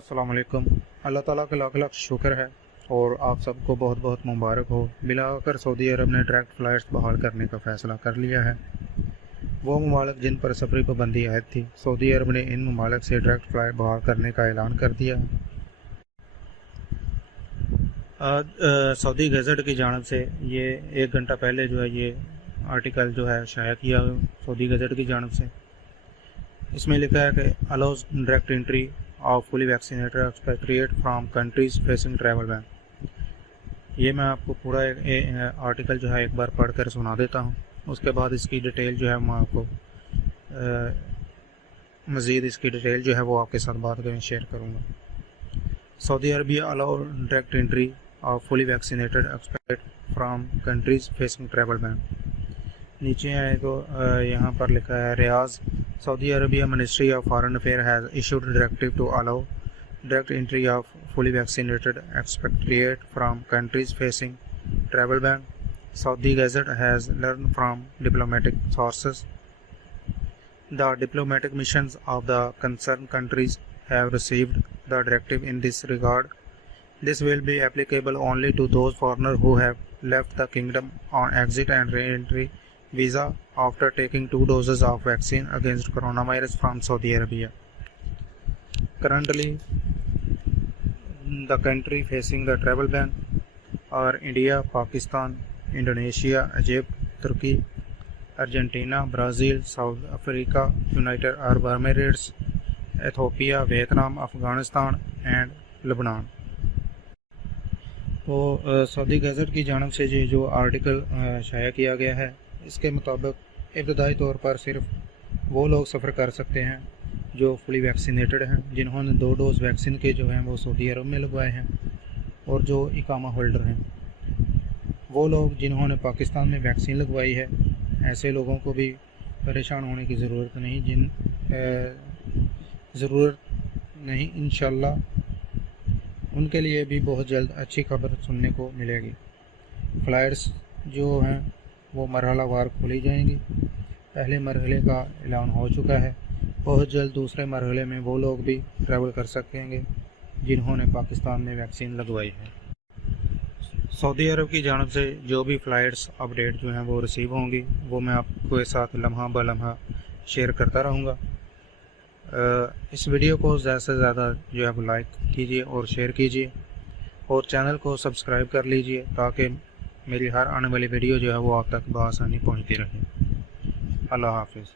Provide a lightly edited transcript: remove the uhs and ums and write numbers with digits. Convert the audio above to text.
अस्सलाम वालेकुम। अल्लाह ताला का लाख लाख शुक्र है और आप सबको बहुत बहुत मुबारक हो। बिलाकर सऊदी अरब ने डायरेक्ट फ़्लाइट्स बहाल करने का फ़ैसला कर लिया है। वो ममालिक जिन पर सफरी पाबंदी आयद थी, सऊदी अरब ने इन ममालिक से डायरेक्ट फ़्लाइट बहाल करने का ऐलान कर दिया। आज सऊदी गज़ट की जानब से ये 1 घंटा पहले जो है ये आर्टिकल जो है शाया किया सऊदी गज़ट की जानब से। इसमें लिखा है कि allows direct entry of fully vaccinated expatriate from countries facing travel ban. ये मैं आपको पूरा आर्टिकल जो है एक बार पढ़ कर सुना देता हूँ, उसके बाद इसकी डिटेल जो है मैं आपको मज़ीद इसकी डिटेल जो है वो आपके साथ बात करें शेयर करूँगा। Saudi Arabia allow direct entry of fully vaccinated expect from countries facing travel ban. नीचे आए तो यहाँ पर लिखा है रियाज Saudi Arabia Ministry of Foreign Affairs has issued a directive to allow direct entry of fully vaccinated expatriates from countries facing travel ban. Saudi Gazette has learned from diplomatic sources. The diplomatic missions of the concerned countries have received the directive in this regard. This will be applicable only to those foreigners who have left the kingdom on exit and re-entry visa after taking 2 doses of vaccine against coronavirus from Saudi Arabia. Currently, the country facing the travel ban are India, Pakistan, Indonesia, Egypt, Turkey, Argentina, Brazil, South Africa, United Arab Emirates, Ethiopia, Vietnam, Afghanistan and Lebanon. तो Saudi gazette की जानब से जो article शाया किया गया है, इसके मुताबिक इब्तदाई तौर पर सिर्फ वो लोग सफ़र कर सकते हैं जो फुली वैक्सीनेटेड हैं, जिन्होंने 2 डोज़ वैक्सीन के जो हैं वो सऊदी अरब में लगवाए हैं, और जो इकामा होल्डर हैं। वो लोग जिन्होंने पाकिस्तान में वैक्सीन लगवाई है, ऐसे लोगों को भी परेशान होने की ज़रूरत नहीं। इंशाल्लाह उनके लिए भी बहुत जल्द अच्छी खबर सुनने को मिलेगी। फ़्लाइट्स जो हैं वो मरहलावार खोली जाएंगी। पहले मरहले का ऐलान हो चुका है, बहुत जल्द दूसरे मरहले में वो लोग भी ट्रैवल कर सकेंगे जिन्होंने पाकिस्तान में वैक्सीन लगवाई है। सऊदी अरब की जानब से जो भी फ़्लाइट्स अपडेट जो हैं वो रिसीव होंगी, वो मैं आपके साथ लम्हा ब लम्हा शेयर करता रहूँगा। इस वीडियो को ज़्यादा से ज़्यादा जो है वो लाइक कीजिए और शेयर कीजिए, और चैनल को सब्सक्राइब कर लीजिए ताकि मेरी हर आने वाली वीडियो जो है वो आप तक बआसानी पहुंचती रहे। अल्लाह हाफ़िज़।